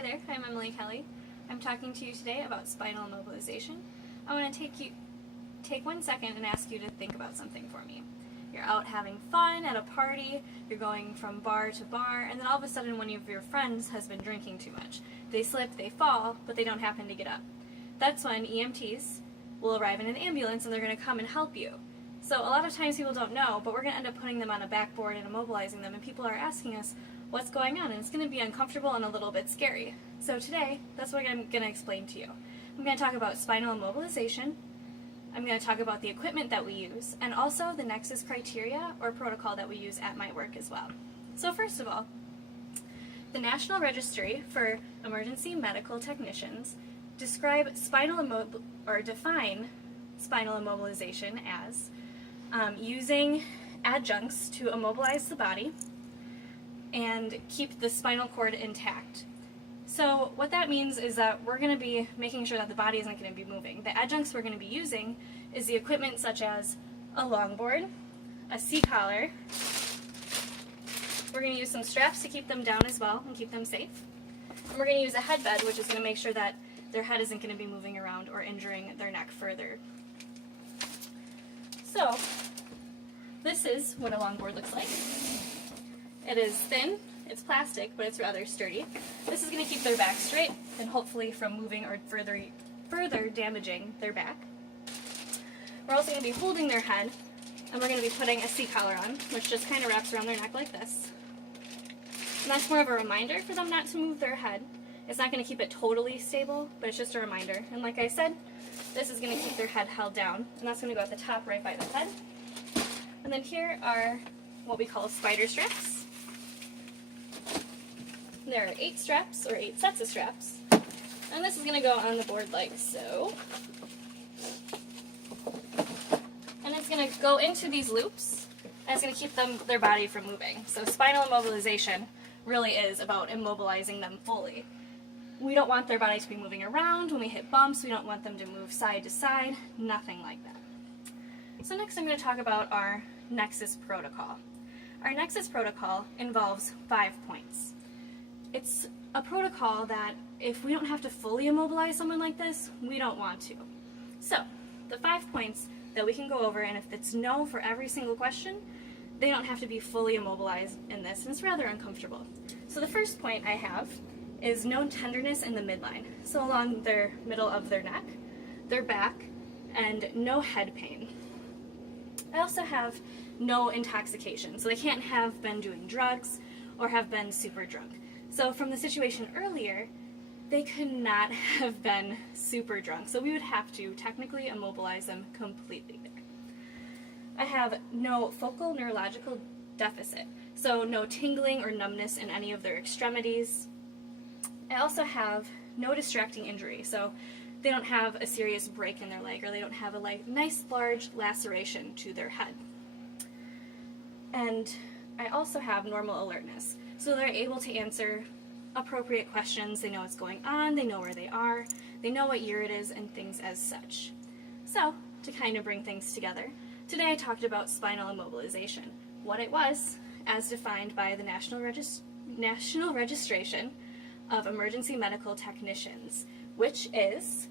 Hi there, I'm Emily Kelly. I'm talking to you today about spinal immobilization. I want to take 1 second and ask you to think about something for me. You're out having fun at a party, you're going from bar to bar, and then all of a sudden one of your friends has been drinking too much. They slip, they fall, but they don't happen to get up. That's when EMTs will arrive in an ambulance and they're going to come and help you. So a lot of times people don't know, but we're going to end up putting them on a backboard and immobilizing them, and people are asking us what's going on, and it's going to be uncomfortable and a little bit scary. So today, that's what I'm going to explain to you. I'm going to talk about spinal immobilization, I'm going to talk about the equipment that we use, and also the nexus criteria or protocol that we use at my work as well. So first of all, the National Registry for Emergency Medical Technicians define spinal immobilization as using adjuncts to immobilize the body and keep the spinal cord intact. So what that means is that we're going to be making sure that the body isn't going to be moving. The adjuncts we're going to be using is the equipment such as a longboard, a C-collar. We're going to use some straps to keep them down as well and keep them safe. And we're going to use a headbed, which is going to make sure that their head isn't going to be moving around or injuring their neck further. So this is what a longboard looks like. It is thin, it's plastic, but it's rather sturdy. This is going to keep their back straight and hopefully from moving or further damaging their back. We're also going to be holding their head, and we're going to be putting a C-collar on, which just kind of wraps around their neck like this. And that's more of a reminder for them not to move their head. It's not going to keep it totally stable, but it's just a reminder. And like I said, this is going to keep their head held down, and that's going to go at the top right by the head. And then here are what we call spider straps. There are 8 straps, or 8 sets of straps, and this is going to go on the board like so. And it's going to go into these loops, and it's going to keep their body from moving. So spinal immobilization really is about immobilizing them fully. We don't want their body to be moving around when we hit bumps, we don't want them to move side to side, nothing like that. So next I'm going to talk about our nexus protocol. Our nexus protocol involves 5 points. It's a protocol that if we don't have to fully immobilize someone like this, we don't want to. So, the 5 points that we can go over, and if it's no for every single question, they don't have to be fully immobilized in this, and it's rather uncomfortable. So the first point I have is no tenderness in the midline, so along their middle of their neck, their back, and no head pain. I also have no intoxication, so they can't have been doing drugs or have been super drunk. So from the situation earlier, they could not have been super drunk, so we would have to technically immobilize them completely there. I have no focal neurological deficit, so no tingling or numbness in any of their extremities. I also have no distracting injury, so they don't have a serious break in their leg, or they don't have a nice large laceration to their head. And I also have normal alertness, so they're able to answer appropriate questions, they know what's going on, they know where they are, they know what year it is, and things as such. So, to kind of bring things together, today I talked about spinal immobilization, what it was, as defined by the National Registration of Emergency Medical Technicians, which is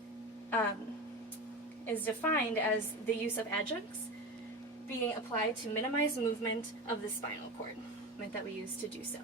defined as the use of adjuncts being applied to minimize movement of the spinal cord that we use to do so.